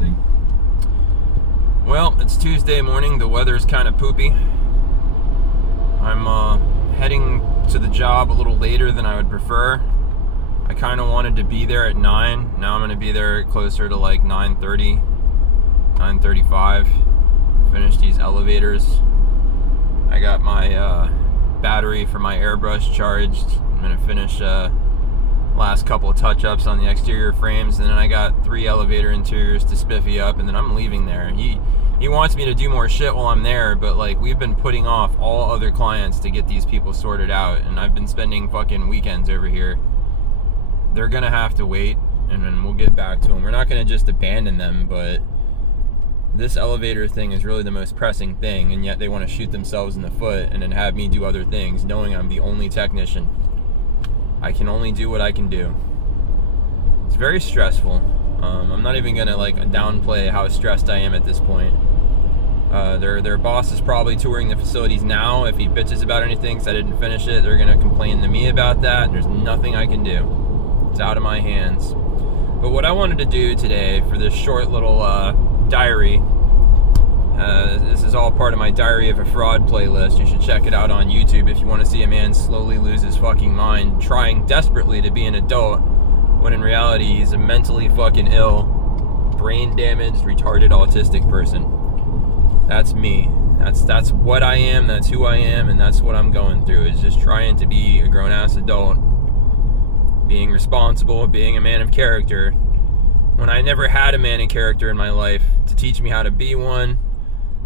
something. Well, it's Tuesday morning. The weather's kind of poopy. I'm heading to the job a little later than I would prefer. I kind of wanted to be there at 9. Now I'm going to be there closer to like 9:30, 9:35. Finish these elevators. I got my battery for my airbrush charged. I'm going to finish last couple of touch-ups on the exterior frames, and then I got 3 elevator interiors to spiffy up, and then I'm leaving there. He wants me to do more shit while I'm there, but like we've been putting off all other clients to get these people sorted out, and I've been spending fucking weekends over here. They're gonna have to wait, and then we'll get back to them. We're not gonna just abandon them, but this elevator thing is really the most pressing thing, and yet they want to shoot themselves in the foot and then have me do other things, knowing I'm the only technician. I can only do what I can do. It's very stressful. I'm not even gonna like downplay how stressed I am at this point. Their boss is probably touring the facilities now. If he bitches about anything because I didn't finish it, they're gonna complain to me about that. There's nothing I can do. It's out of my hands. But what I wanted to do today for this short little diary, this is all part of my Diary of a Fraud playlist. You should check it out on YouTube if you want to see a man slowly lose his fucking mind, trying desperately to be an adult, when in reality he's a mentally fucking ill, brain damaged, retarded, autistic person. That's me. That's what I am, that's who I am, and that's what I'm going through, is just trying to be a grown-ass adult, being responsible, being a man of character, when I never had a man of character in my life to teach me how to be one,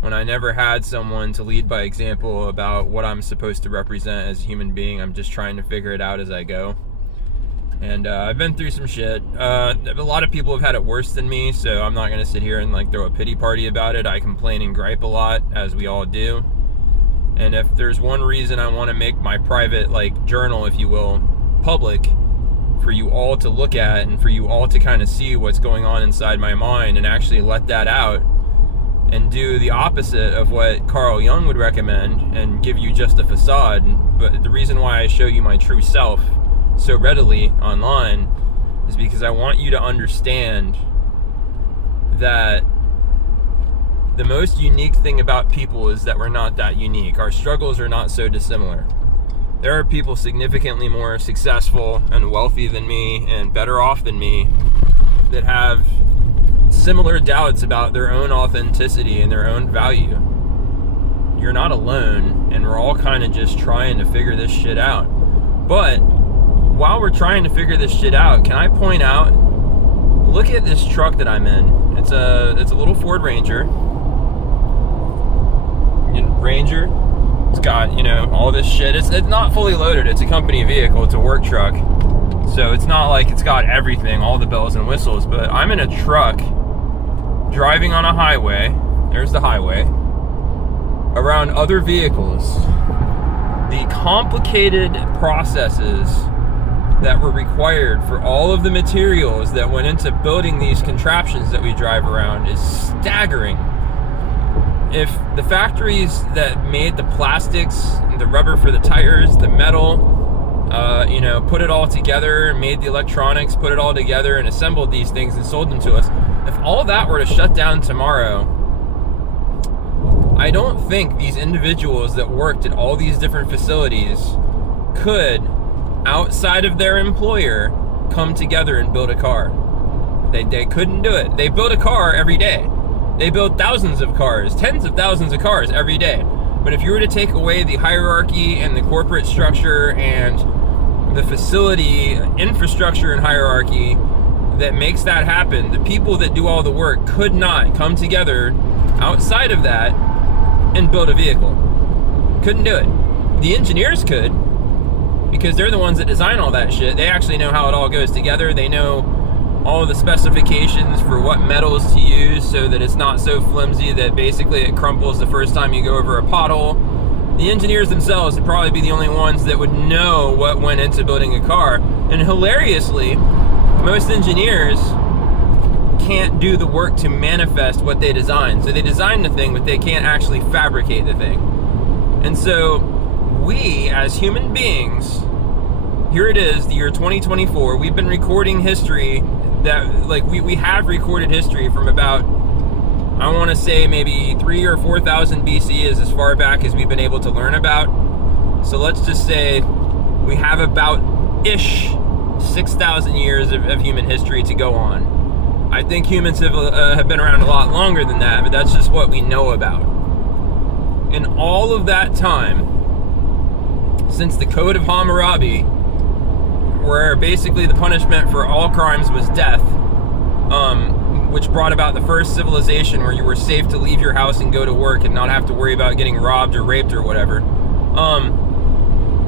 when I never had someone to lead by example about what I'm supposed to represent as a human being. I'm just trying to figure it out as I go. And I've been through some shit. A lot of people have had it worse than me, so I'm not going to sit here and like throw a pity party about it. I complain and gripe a lot, as we all do. And if there's one reason I want to make my private like journal, if you will, public, for you all to look at and for you all to kind of see what's going on inside my mind and actually let that out and do the opposite of what Carl Jung would recommend and give you just a facade. But the reason why I show you my true self so readily online is because I want you to understand that the most unique thing about people is that we're not that unique. Our struggles are not so dissimilar. There are people significantly more successful and wealthy than me and better off than me that have similar doubts about their own authenticity and their own value. You're not alone, and we're all kind of just trying to figure this shit out. But while we're trying to figure this shit out, can I point out, look at this truck that I'm in. It's a little Ford Ranger. It's got, all this shit. It's not fully loaded. It's a company vehicle. It's a work truck. So it's not like it's got everything, all the bells and whistles. But I'm in a truck driving on a highway. There's the highway. Around other vehicles. The complicated processes that were required for all of the materials that went into building these contraptions that we drive around is staggering. If the factories that made the plastics, the rubber for the tires, the metal, put it all together, made the electronics, put it all together and assembled these things and sold them to us, if all that were to shut down tomorrow, I don't think these individuals that worked at all these different facilities could, outside of their employer, come together and build a car. They couldn't do it. They build a car every day. They build thousands of cars, tens of thousands of cars every day. But if you were to take away the hierarchy and the corporate structure and the facility infrastructure and hierarchy that makes that happen, the people that do all the work could not come together outside of that and build a vehicle. Couldn't do it. The engineers could, because they're the ones that design all that shit. They actually know how it all goes together. They know all of the specifications for what metals to use so that it's not so flimsy that basically it crumples the first time you go over a pothole. The engineers themselves would probably be the only ones that would know what went into building a car. And hilariously, most engineers can't do the work to manifest what they design. So they design the thing, but they can't actually fabricate the thing. And so we, as human beings, here it is, the year 2024, we've been recording history that, like, we have recorded history from about, I want to say maybe 3,000 or 4,000 BC is as far back as we've been able to learn about. So let's just say we have about-ish 6,000 years of human history to go on. I think humans have been around a lot longer than that, but that's just what we know about. In all of that time, since the Code of Hammurabi, where basically the punishment for all crimes was death, which brought about the first civilization where you were safe to leave your house and go to work and not have to worry about getting robbed or raped or whatever.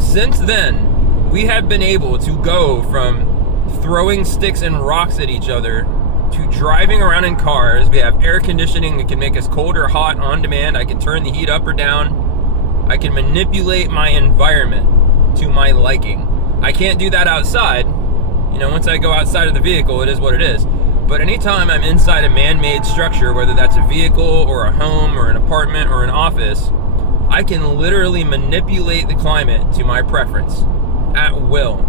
Since then, we have been able to go from throwing sticks and rocks at each other to driving around in cars. We have air conditioning that can make us cold or hot on demand. I can turn the heat up or down. I can manipulate my environment to my liking. I can't do that outside. You know, once I go outside of the vehicle, it is what it is. But anytime I'm inside a man-made structure, whether that's a vehicle or a home or an apartment or an office, I can literally manipulate the climate to my preference at will.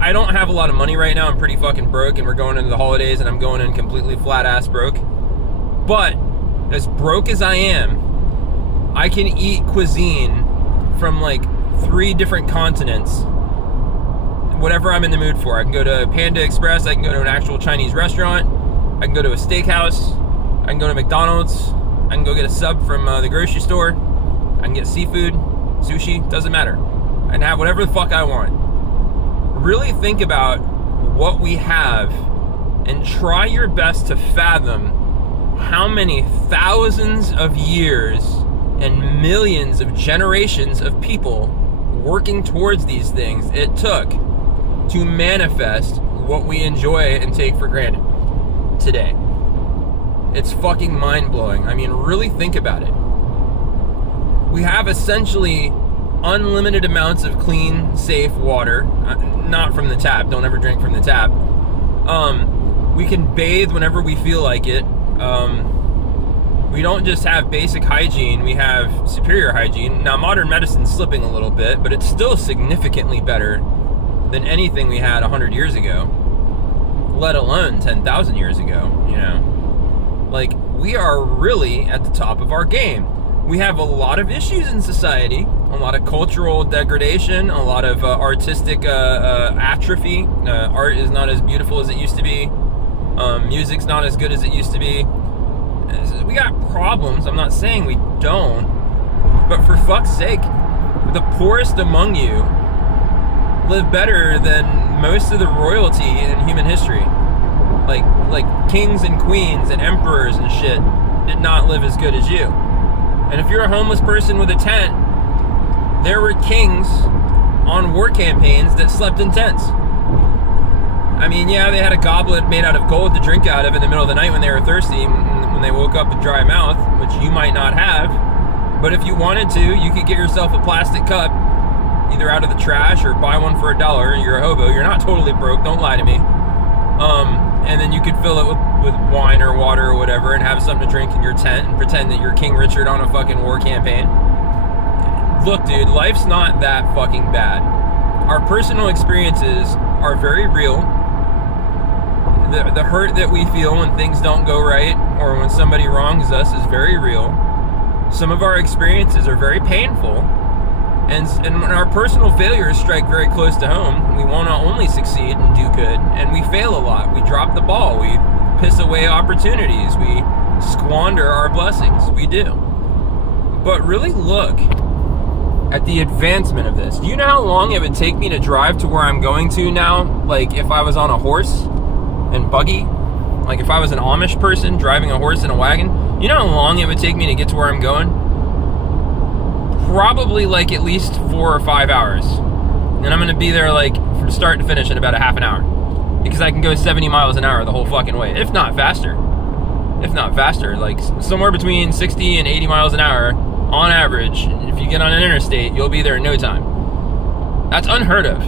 I don't have a lot of money right now. I'm pretty fucking broke, and we're going into the holidays, and I'm going in completely flat-ass broke. But as broke as I am, I can eat cuisine from like 3 different continents, whatever I'm in the mood for. I can go to Panda Express, I can go to an actual Chinese restaurant, I can go to a steakhouse, I can go to McDonald's, I can go get a sub from the grocery store, I can get seafood, sushi, doesn't matter. I can have whatever the fuck I want. Really think about what we have and try your best to fathom how many thousands of years and millions of generations of people working towards these things it took to manifest what we enjoy and take for granted today. It's fucking mind-blowing. I mean, really think about it. We have essentially unlimited amounts of clean, safe water. Not from the tap. Don't ever drink from the tap. We can bathe whenever we feel like it. We don't just have basic hygiene, we have superior hygiene. Now, modern medicine's slipping a little bit, but it's still significantly better than anything we had 100 years ago, let alone 10,000 years ago, you know? Like, we are really at the top of our game. We have a lot of issues in society, a lot of cultural degradation, a lot of artistic atrophy. Art is not as beautiful as it used to be. Music's not as good as it used to be. We got problems. I'm not saying we don't, but for fuck's sake, the poorest among you live better than most of the royalty in human history. Like kings and queens and emperors and shit did not live as good as you. And if you're a homeless person with a tent, there were kings on war campaigns that slept in tents. I mean, yeah, they had a goblet made out of gold to drink out of in the middle of the night when they were thirsty, when they woke up with dry mouth, which you might not have. But if you wanted to, you could get yourself a plastic cup, either out of the trash or buy one for $1. You're a hobo. You're not totally broke. Don't lie to me. And then you could fill it with wine or water or whatever and have something to drink in your tent and pretend that you're King Richard on a fucking war campaign. Look, dude, life's not that fucking bad. Our personal experiences are very real. The hurt that we feel when things don't go right or when somebody wrongs us is very real. Some of our experiences are very painful. And when our personal failures strike very close to home, we want to only succeed and do good, and we fail a lot. We drop the ball. We piss away opportunities. We squander our blessings. We do. But really look at the advancement of this. Do you know how long it would take me to drive to where I'm going to now? Like if I was on a horse and buggy? Like if I was an Amish person driving a horse and a wagon? You know how long it would take me to get to where I'm going? Probably like at least 4 or 5 hours. And I'm gonna be there like from start to finish in about a half an hour. Because I can go 70 miles an hour the whole fucking way. If not faster. Like somewhere between 60 and 80 miles an hour on average. If you get on an interstate, you'll be there in no time. That's unheard of.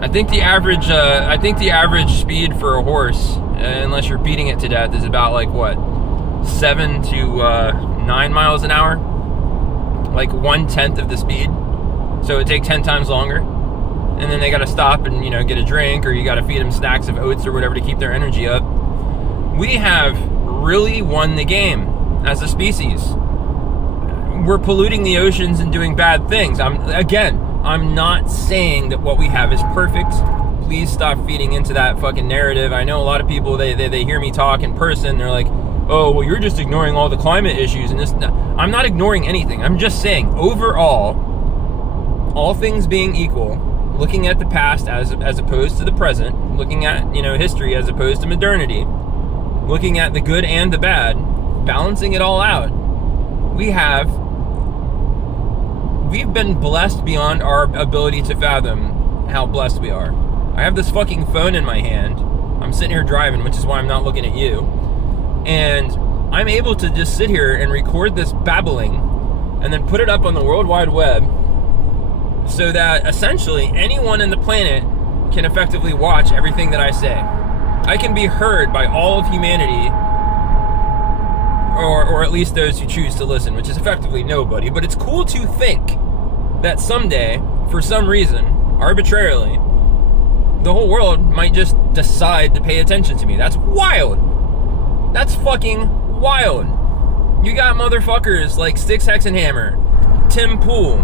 I think the average speed for a horse, unless you're beating it to death, is about like what? 7 to 9 miles an hour. Like 1/10 of the speed, so it would take 10 times longer. and then they got to stop and, get a drink, or you got to feed them stacks of oats or whatever to keep their energy up. We have really won the game as a species. We're polluting the oceans and doing bad things. I'm not saying that what we have is perfect. Please stop feeding into that fucking narrative. I know a lot of people, they hear me talk in person, they're like, oh, well, you're just ignoring all the climate issues and this. No, I'm not ignoring anything. I'm just saying, overall, all things being equal, looking at the past as opposed to the present, looking at, history as opposed to modernity, looking at the good and the bad, balancing it all out, we've been blessed beyond our ability to fathom how blessed we are. I have this fucking phone in my hand. I'm sitting here driving, which is why I'm not looking at you. And I'm able to just sit here and record this babbling and then put it up on the World Wide Web so that essentially anyone in the planet can effectively watch everything that I say. I can be heard by all of humanity, or at least those who choose to listen, which is effectively nobody. But it's cool to think that someday, for some reason, arbitrarily, the whole world might just decide to pay attention to me. That's wild. That's fucking wild. You got motherfuckers like Styx Hexenhammer, Tim Pool,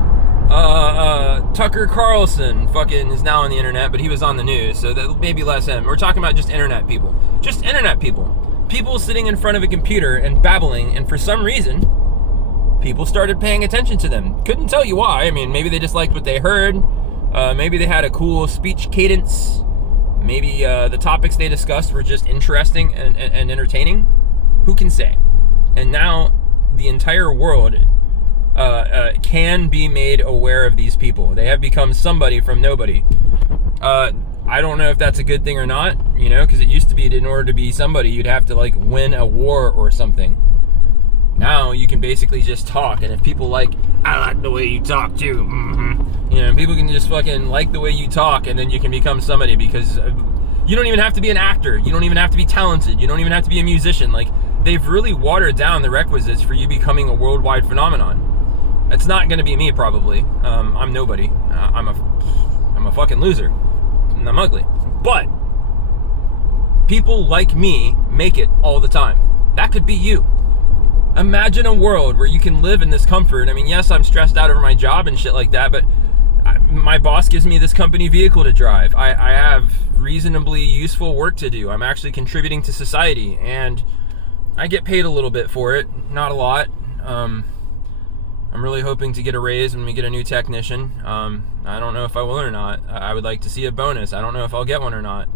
Tucker Carlson fucking is now on the internet, but he was on the news, so that maybe less him. We're talking about just internet people. Just internet people. People sitting in front of a computer and babbling, and for some reason, people started paying attention to them. Couldn't tell you why. I mean, maybe they just liked what they heard. Maybe they had a cool speech cadence. Maybe the topics they discussed were just interesting and entertaining. Who can say? And now the entire world can be made aware of these people. They have become somebody from nobody. I don't know if that's a good thing or not, because it used to be that in order to be somebody, you'd have to win a war or something. Now you can basically just talk, and if people I like the way you talk too, people can just fucking like the way you talk, and then you can become somebody, because you don't even have to be an actor, you don't even have to be talented, you don't even have to be a musician. They've really watered down the requisites for you becoming a worldwide phenomenon. It's not going to be me, probably. I'm nobody. I'm a fucking loser, and I'm ugly. But people like me make it all the time. That could be you. Imagine a world where you can live in this comfort. I mean, yes, I'm stressed out over my job and shit like that, but my boss gives me this company vehicle to drive. I have reasonably useful work to do. I'm actually contributing to society, and I get paid a little bit for it. Not a lot. I'm really hoping to get a raise when we get a new technician. I don't know if I will or not. I would like to see a bonus. I don't know if I'll get one or not.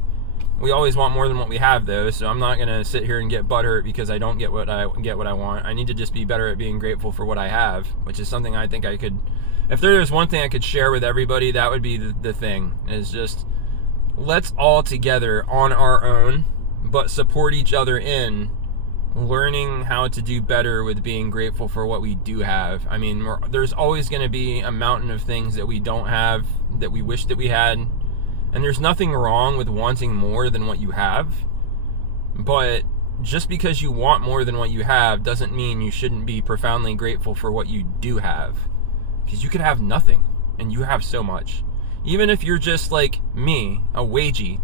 We always want more than what we have, though, so I'm not going to sit here and get butthurt because I don't get what I want. I need to just be better at being grateful for what I have, which is something I think I could... If there's one thing I could share with everybody, that would be the thing, is just let's all together on our own, but support each other in learning how to do better with being grateful for what we do have. I mean, there's always going to be a mountain of things that we don't have, that we wish that we had. And there's nothing wrong with wanting more than what you have, but just because you want more than what you have doesn't mean you shouldn't be profoundly grateful for what you do have, because you could have nothing and you have so much. Even if you're just like me, a wagey,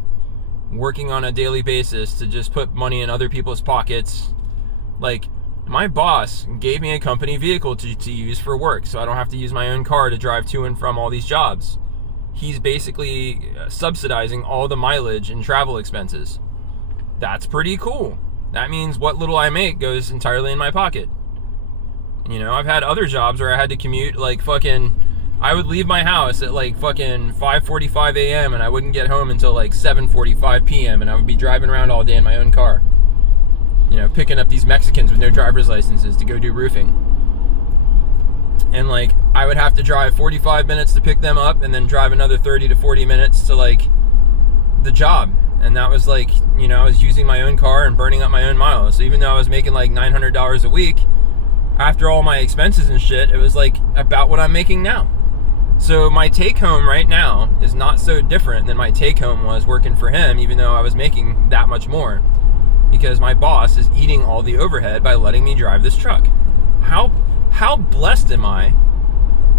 working on a daily basis to just put money in other people's pockets. My boss gave me a company vehicle to use for work, so I don't have to use my own car to drive to and from all these jobs. He's basically subsidizing all the mileage and travel expenses. That's pretty cool. That means what little I make goes entirely in my pocket. I've had other jobs where I had to commute I would leave my house at 5:45 a.m. and I wouldn't get home until 7:45 p.m. and I would be driving around all day in my own car. Picking up these Mexicans with no driver's licenses to go do roofing. And I would have to drive 45 minutes to pick them up and then drive another 30 to 40 minutes to the job. And that was I was using my own car and burning up my own miles. So even though I was making $900 a week, after all my expenses and shit, it was about what I'm making now. So my take home right now is not so different than my take home was working for him, even though I was making that much more, because my boss is eating all the overhead by letting me drive this truck. How blessed am I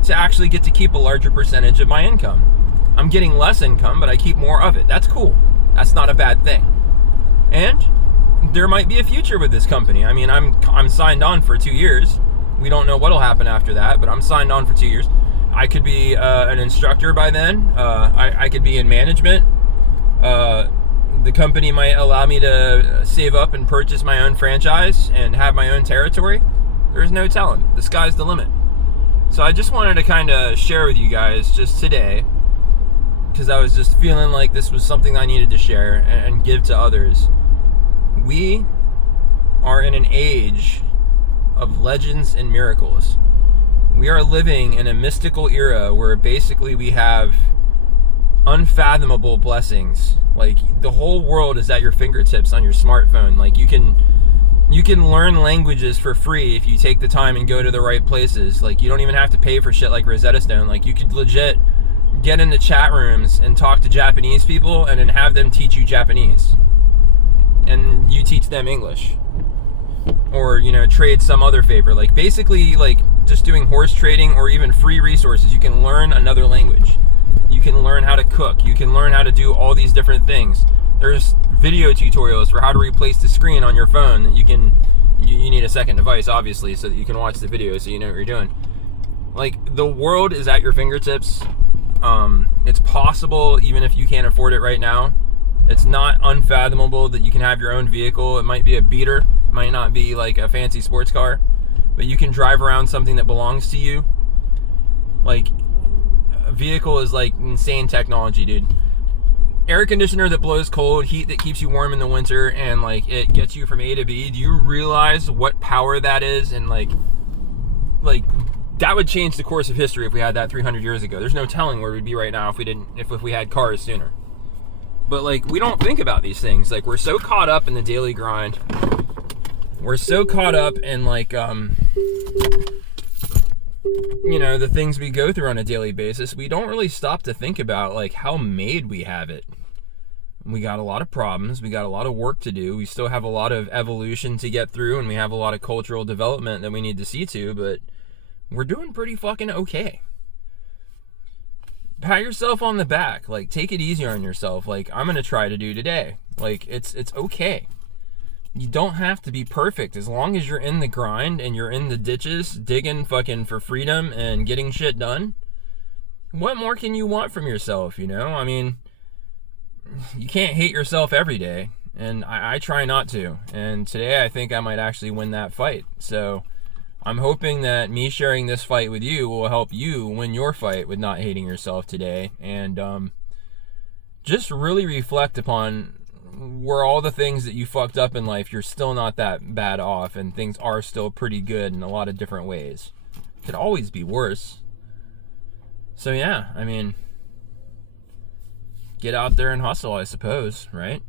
to actually get to keep a larger percentage of my income? I'm getting less income, but I keep more of it. That's cool. That's not a bad thing. And there might be a future with this company. I mean, I'm signed on for 2 years. We don't know what'll happen after that, but I'm signed on for 2 years. I could be an instructor by then. I could be in management. The company might allow me to save up and purchase my own franchise and have my own territory. There's no telling. The sky's the limit. So I just wanted to kind of share with you guys just today, because I was just feeling like this was something I needed to share and give to others. We are in an age of legends and miracles. We are living in a mystical era where basically we have unfathomable blessings. Like, the whole world is at your fingertips on your smartphone. Like, you can learn languages for free if you take the time and go to the right places. Like, you don't even have to pay for shit like Rosetta Stone. Like, you could legit get into chat rooms and talk to Japanese people and then have them teach you Japanese, and you teach them English, or, you know, trade some other favor. Like, basically, like, just doing horse trading or even free resources, you can learn another language. You can learn how to cook. You can learn how to do all these different things. There's video tutorials for how to replace the screen on your phone that you need a second device, obviously, so that you can watch the video so you know what you're doing. Like, the world is at your fingertips. It's possible even if you can't afford it right now. It's not unfathomable that you can have your own vehicle. It might be a beater, it might not be like a fancy sports car, but you can drive around something that belongs to you. Like, a vehicle is like insane technology, dude. Air conditioner that blows cold, heat that keeps you warm in the winter, and like it gets you from A to B. Do you realize what power that is? And like that would change the course of history if we had that 300 years ago. There's no telling where we'd be right now if we had cars sooner. But like, we don't think about these things. Like, we're so caught up in the daily grind. We're so caught up in like you know, the things we go through on a daily basis. We don't really stop to think about like how made we have it. We got a lot of problems. We got a lot of work to do. We still have a lot of evolution to get through, and we have a lot of cultural development that we need to see to, but we're doing pretty fucking okay. Pat yourself on the back. Like, take it easy on yourself. Like, I'm gonna try to do today. Like, it's okay. You don't have to be perfect. As long as you're in the grind and you're in the ditches digging fucking for freedom and getting shit done, what more can you want from yourself, you know? I mean, you can't hate yourself every day, and I try not to. And today I think I might actually win that fight. So I'm hoping that me sharing this fight with you will help you win your fight with not hating yourself today, and just really reflect upon where all the things that you fucked up in life, you're still not that bad off, and things are still pretty good in a lot of different ways. Could always be worse. So yeah, I mean, get out there and hustle, I suppose, right?